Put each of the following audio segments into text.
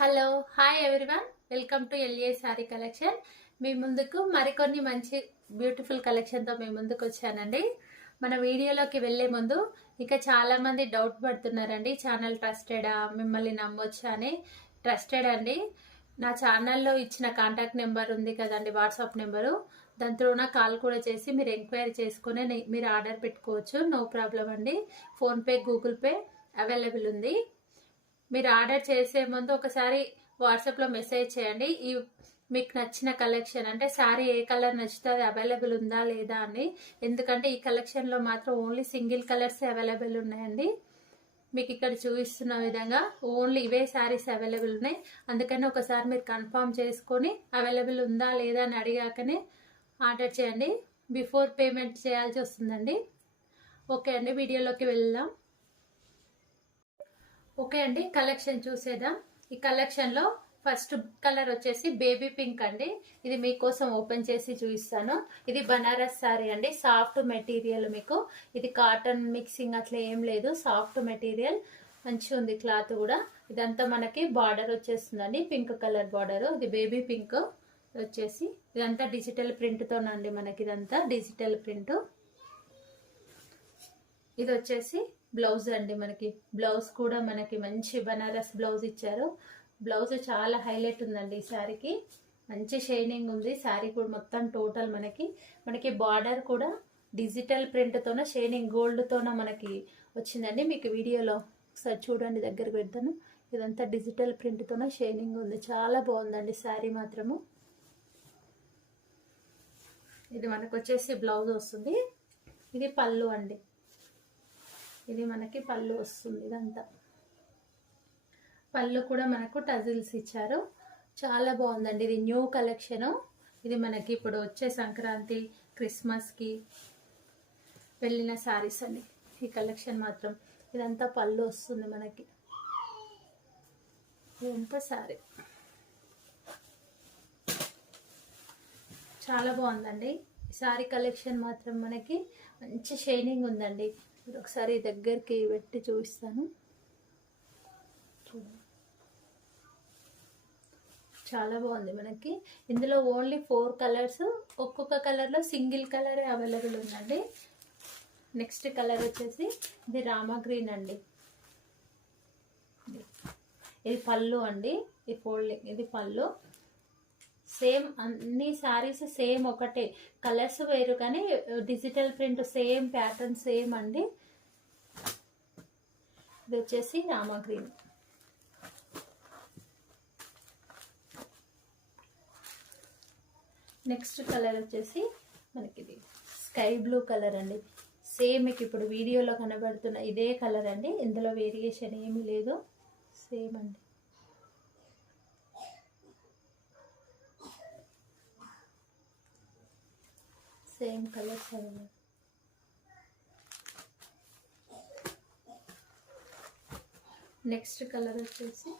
Hello hi everyone welcome to LA sari collection. మీ ముందుకు మరికొన్ని మంచి బ్యూటిఫుల్ కలెక్షన్తో మీ ముందుకు వచ్చానండి. మన వీడియోలోకి వెళ్లే ముందు ఇక చాలా మంది డౌట్ పడుతున్నారండి, ఛానల్ ట్రస్టెడా, మిమ్మల్ని నమ్మొచ్చా అని. ట్రస్టెడ్ అండి. నా ఛానల్లో ఇచ్చిన కాంటాక్ట్ నెంబర్ ఉంది కదండి, వాట్సాప్ నెంబరు, దాని త్రూన కాల్ కూడా చేసి మీరు ఎంక్వైరీ చేసుకుని మీరు ఆర్డర్ పెట్టుకోవచ్చు. నో ప్రాబ్లం అండి. ఫోన్పే, గూగుల్ పే అవైలబుల్ ఉంది. మీరు ఆర్డర్ చేసే ముందు ఒకసారి వాట్సాప్లో మెసేజ్ చేయండి, ఈ మీకు నచ్చిన కలెక్షన్ అంటే శారీ ఏ కలర్ నచ్చితే అది అవైలబుల్ ఉందా లేదా అని. ఎందుకంటే ఈ కలెక్షన్లో మాత్రం ఓన్లీ సింగిల్ కలర్స్ అవైలబుల్ ఉన్నాయండి. మీకు ఇక్కడ చూపిస్తున్న విధంగా ఓన్లీ ఇవే శారీస్ అవైలబుల్ ఉన్నాయి. అందుకని ఒకసారి మీరు కన్ఫర్మ్ చేసుకొని అవైలబుల్ ఉందా లేదా అని అడిగాకనే ఆర్డర్ చేయండి. బిఫోర్ పేమెంట్ చేయాల్సి వస్తుందండి. ఓకే అండి, వీడియోలోకి వెళ్దాం. ఓకే అండి, కలెక్షన్ చూసేద్దాం. ఈ కలెక్షన్ లో ఫస్ట్ కలర్ వచ్చేసి బేబీ పింక్ అండి. ఇది మీకోసం ఓపెన్ చేసి చూపిస్తాను. ఇది బనారస్ సారీ అండి, సాఫ్ట్ మెటీరియల్. మీకు ఇది కాటన్ మిక్సింగ్ అట్లా ఏం లేదు, సాఫ్ట్ మెటీరియల్, మంచిగా ఉంది క్లాత్ కూడా. ఇదంతా మనకి బార్డర్ వచ్చేస్తుందండి, పింక్ కలర్ బార్డర్. ఇది బేబీ పింక్ వచ్చేసి ఇదంతా డిజిటల్ ప్రింట్ తోనండి, మనకి ఇదంతా డిజిటల్ ప్రింట్. ఇది వచ్చేసి బ్లౌజ్ అండి. మనకి బ్లౌజ్ కూడా మనకి మంచి బనారస్ బ్లౌజ్ ఇచ్చారు. బ్లౌజ్ చాలా హైలైట్ ఉందండి ఈ శారీకి, మంచి షైనింగ్ ఉంది శారీ కూడా మొత్తం టోటల్. మనకి బార్డర్ కూడా డిజిటల్ ప్రింట్ తోన షైనింగ్ గోల్డ్ తోన మనకి వచ్చిందండి. మీకు వీడియోలో ఒకసారి చూడండి, దగ్గర పెడతాను. ఇదంతా డిజిటల్ ప్రింట్ తోన షైనింగ్ ఉంది, చాలా బాగుందండి శారీ మాత్రము. ఇది మనకు వచ్చేసి బ్లౌజ్ వస్తుంది. ఇది పళ్ళు అండి, ఇది మనకి పళ్ళు వస్తుంది. ఇదంతా పళ్ళు కూడా మనకు టజిల్స్ ఇచ్చారు, చాలా బాగుందండి. ఇది న్యూ కలెక్షన్. ఇది మనకి ఇప్పుడు వచ్చే సంక్రాంతి, క్రిస్మస్కి వెళ్ళిన శారీస్ అండి ఈ కలెక్షన్ మాత్రం. ఇదంతా పళ్ళు వస్తుంది మనకి, ఇదంతా శారీ చాలా బాగుందండి. శారీ కలెక్షన్ మాత్రం మనకి మంచి షైనింగ్ ఉందండి. ఒకసారి దగ్గరికి పెట్టి చూపిస్తాను, చూడండి చాలా బాగుంది. మనకి ఇందులో ఓన్లీ 4 కలర్స్, ఒక్కొక్క కలర్లో సింగిల్ కలర్ అవైలబుల్ ఉందండి. నెక్స్ట్ కలర్ వచ్చేసి ఇది రామా గ్రీన్ అండి. ఇది పళ్ళు అండి, ఈ ఫోల్డింగ్, ఇది పళ్ళు. సేమ్ అన్ని శారీస్ సేమ్ ఒకటే, కలర్స్ వేరు కానీ digital print same, pattern same అండి. ఇది వచ్చేసి రామా గ్రీన్. నెక్స్ట్ కలర్ వచ్చేసి మనకి ఇది స్కై బ్లూ కలర్ అండి. సేమ్ మీకు ఇప్పుడు వీడియోలో కనబడుతున్న ఇదే కలర్ అండి, ఇందులో వేరియేషన్ ఏమీ లేదు, సేమ్ అండి. సేమ్ కలర్స్ అవి. నెక్స్ట్ కలర్ వచ్చేసి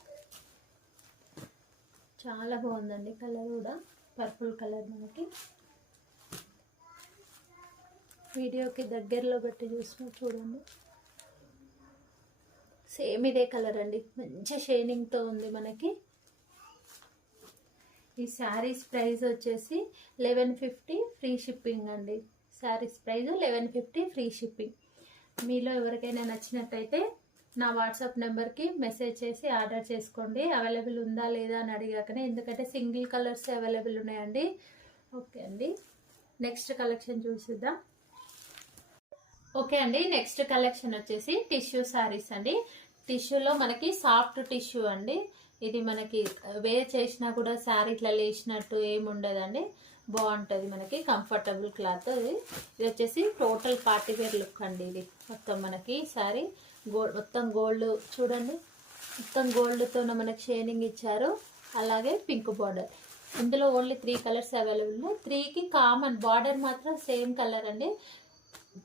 చాలా బాగుందండి కలర్ కూడా, పర్పుల్ కలర్. మనకి వీడియోకి దగ్గరలో పెట్టి చూడండి, సేమ్ ఇదే కలర్ అండి, మంచి షైనింగ్తో ఉంది మనకి. ఈ శారీస్ ప్రైస్ వచ్చేసి 1150 ఫ్రీ షిప్పింగ్ అండి. Saris price 1150 free shipping. మీలో ఎవరికైనా నచ్చినట్టయితే నా వాట్సాప్ నెంబర్కి మెసేజ్ చేసి ఆర్డర్ చేసుకోండి, అవైలబుల్ ఉందా లేదా అని అడిగాకనే, ఎందుకంటే సింగిల్ కలర్స్ అవైలబుల్ ఉన్నాయండి. ఓకే అండి, నెక్స్ట్ కలెక్షన్ చూసిద్దాం. ఓకే అండి, నెక్స్ట్ కలెక్షన్ వచ్చేసి టిష్యూ శారీస్ అండి. టిష్యూలో మనకి సాఫ్ట్ టిష్యూ అండి. ఇది మనకి వేర్ చేసినా కూడా శారీ ఇట్లా లేచినట్టు ఏముండదండి, బాగుంటుంది మనకి, కంఫర్టబుల్ క్లాత్. ఇది వచ్చేసి టోటల్ పార్టీ వేర్ లుక్ అండి. ఇది మొత్తం మనకి శారీ మొత్తం గోల్డ్, చూడండి మొత్తం గోల్డ్తో మనకి షైనింగ్ ఇచ్చారు. అలాగే పింక్ బార్డర్. ఇందులో ఓన్లీ 3 కలర్స్ అవైలబుల్. 3కి కామన్ బార్డర్ మాత్రం సేమ్ కలర్ అండి,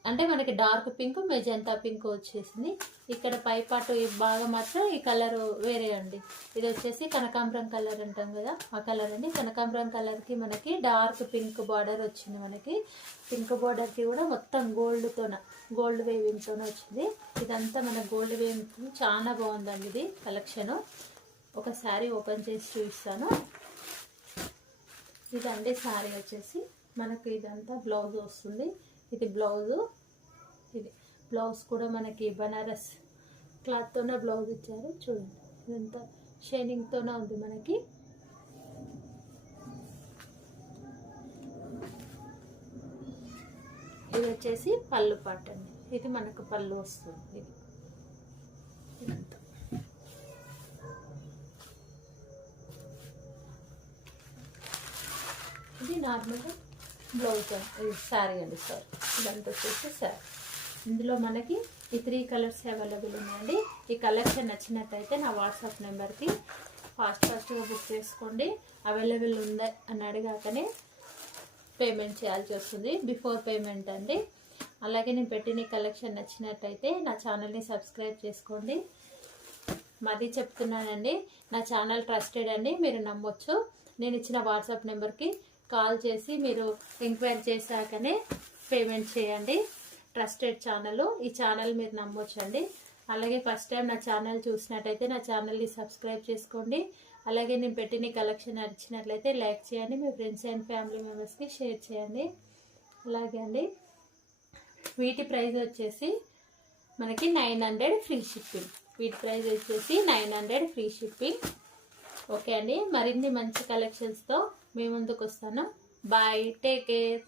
అంటే మనకి డార్క్ పింక్, మెజంతా పింక్ వచ్చేసింది. ఇక్కడ పై పాటు ఈ బాగా మాత్రం ఈ కలర్ వేరే అండి. ఇది వచ్చేసి కనకాంబరం కలర్ అంటాం కదా, ఆ కలర్ అండి. కనకాంబరం కలర్కి మనకి డార్క్ పింక్ బార్డర్ వచ్చింది. మనకి పింక్ బార్డర్కి కూడా మొత్తం గోల్డ్ వేవింగ్తోనే వచ్చింది. ఇదంతా మన గోల్డ్ వేవింగ్, చాలా బాగుందండి ఇది కలెక్షను. ఒక శారీ ఓపెన్ చేసి చూపిస్తాను. ఇదండి శారీ వచ్చేసి మనకు ఇదంతా బ్లౌజ్ వస్తుంది. ఇది బ్లౌజు, ఇది బ్లౌజ్ కూడా మనకి బనారస్ క్లాత్తోనే బ్లౌజ్ ఇచ్చారు. చూడండి ఇదంతా షైనింగ్తోనే ఉంది మనకి. ఇది వచ్చేసి పళ్ళు పాట అండి. ఇది మనకు పళ్ళు వస్తుంది. ఇది నార్మల్గా బ్లౌజ్ శారీ అండి. సారీ ఇదంతా వచ్చేసి శారీ. ఇందులో మనకి ఈ 3 కలర్స్ అవైలబుల్ ఉన్నాయండి. ఈ కలెక్షన్ నచ్చినట్టయితే నా వాట్సాప్ నెంబర్కి ఫాస్ట్గా బుక్ చేసుకోండి. అవైలబుల్ ఉందా అని అడిగాకనే పేమెంట్ చేయాల్సి వస్తుంది, బిఫోర్ పేమెంట్ అండి. అలాగే నేను పెట్టిన కలెక్షన్ నచ్చినట్టయితే నా ఛానల్ని సబ్స్క్రైబ్ చేసుకోండి. మరీ చెప్తున్నానండి, నా ఛానల్ ట్రస్టెడ్ అండి, మీరు నమ్మొచ్చు. నేను ఇచ్చిన వాట్సాప్ నెంబర్కి కాల్ చేసి మీరు ఎంక్వైరీ చేశాకనే పేమెంట్ చేయండి. ట్రస్టెడ్ ఛానల్, ఈ ఛానల్ మీరు నమ్మొచ్చండి. అలాగే ఫస్ట్ టైం నా ఛానల్ చూసినట్టయితే నా ఛానల్ని సబ్స్క్రైబ్ చేసుకోండి. అలాగే నేను పెట్టిన కలెక్షన్ నచ్చినట్లయితే లైక్ చేయండి, మీ ఫ్రెండ్స్ అండ్ ఫ్యామిలీ మెంబర్స్కి షేర్ చేయండి. అలాగే అండి వీటి ప్రైస్ వచ్చేసి మనకి 900 ఫ్రీ షిప్పింగ్. వీటి ప్రైస్ వచ్చేసి 900 ఫ్రీ షిప్పింగ్. ఓకే అండి, మరిన్ని మంచి కలెక్షన్స్తో మీ ముందుకు వస్తాను. Bye, take care.